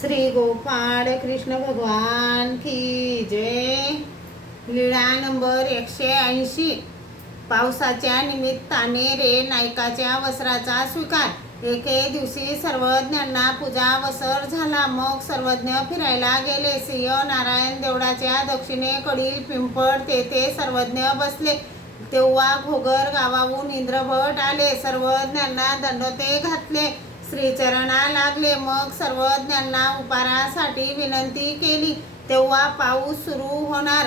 श्री गोपाळ कृष्ण भगवान की जय। लीळा नंबर 180। पावसाच्या निमित्ताने रे नायकाच्या वस्त्राचा स्वीकार। एके दिवशी सर्वज्ञांना पूजा वसर झाला। मग सर्वज्ञ फिरायला गेले। सिंह नारायण देवळाच्या दक्षिणेकडील पिंपळ तेथे सर्वज्ञ बसले। तेव्हा घोगर गावाहून इंद्रभट आले। सर्वज्ञांना दंडोते घातले, श्रीचरणा लागले। मग सर्वज्ञांना उपारासाठी विनंती केली। तेव्हा पाऊस सुरू होणार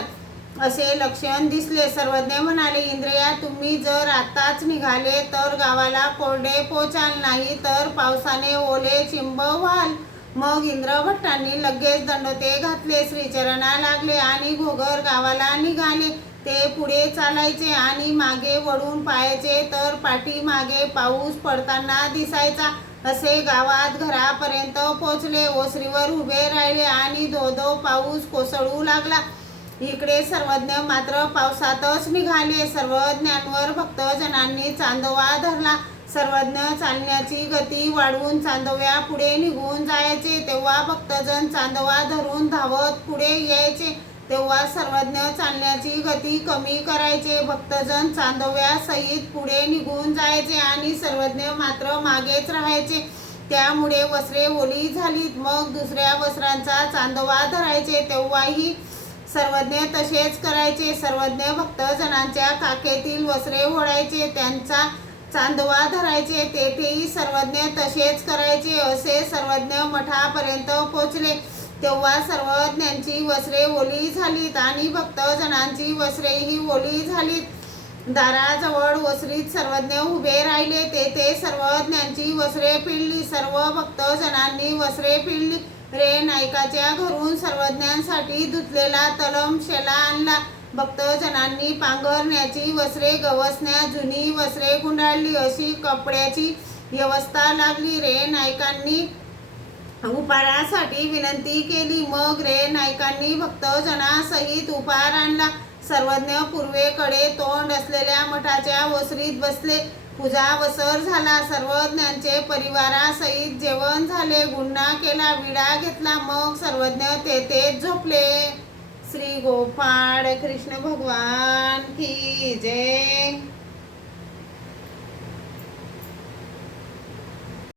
असे लक्षण दिसले। सर्वज्ञ म्हणाले, इंद्रिया, तुम्ही जर आताच निघाले तर गावाला कोरडे पोचाल, नाही तर पावसाने ओले चिंब व्हाल। मग इंद्रभट्टांनी लगेच दंडोते घातले, श्रीचरणा लागले आणि घोगर गावाला निघाले। ते पुढे चालायचे आणि मागे वळून पाहायचे तर पाठीमागे पाऊस पडताना दिसायचा। असे गावात घरापर्यंत पोचले। ओसरीवर उभे राहिले आणि धो पाऊस कोसळू लागला। इकडे सर्वज्ञ मात्र पावसातच निघाले। सर्वज्ञांवर भक्तजनांनी चांदोवा धरला। सर्वज्ञ चालण्याची गती वाढवून चांदोव्या पुढे निघून जायचे। तेव्हा भक्तजन चांदोवा धरून धावत पुढे यायचे। तेव्हा सर्वज्ञ चालण्याची गती कमी करायचे। भक्तजन चांदोव्या सहित पुढे निघून जायचे आणि सर्वज्ञ मात्र मागेच राहायचे। त्यामुळे वस्त्रे ओली झालीत। मग दुसऱ्या वस्त्रांचा चांदोवा धरायचे, तेव्हाही सर्वज्ञ तसेच करायचे। सर्वज्ञ भक्तजनांच्या काखेतील वस्त्रे ओढायचे, त्यांचा चांदोवा धरायचे, तेथेही सर्वज्ञ तसेच करायचे। असे सर्वज्ञ मठापर्यंत पोचले। तेव्हा सर्वज्ञांची वस्त्रे ओली झालीत आणि भक्तजनांची वस्त्रेही ओली झालीत। दाराजवळ वस्त्रीत सर्वज्ञ उभे राहिले, तेथे सर्वज्ञांची वस्त्रे पिळली। सर्व भक्तजनांनी वस्त्रे पिळली। रे नायकाच्या घरून सर्वज्ञांसाठी धुतलेला तलम शेला आणला। भक्तजनांनी पांघरण्याची वस्त्रे, गवसण्या, जुनी वस्त्रे गुंडाळली, अशी कपड्याची व्यवस्था लागली। रे नायकांनी उपारासाठी विनंती केली। मग रे नायकांनी भक्तजनासहित उपार आणला। सर्वज्ञ पूर्वेकडे तोंड असलेल्या मठाच्या ओसरीत बसले। पूजा वसर झाला। सर्वज्ञांचे परिवारासहित जेवण झाले, गुन्हा केला, विडा घेतला। मग सर्वज्ञ तेथेच झोपले। श्री गोपाळ कृष्ण भगवान की जय।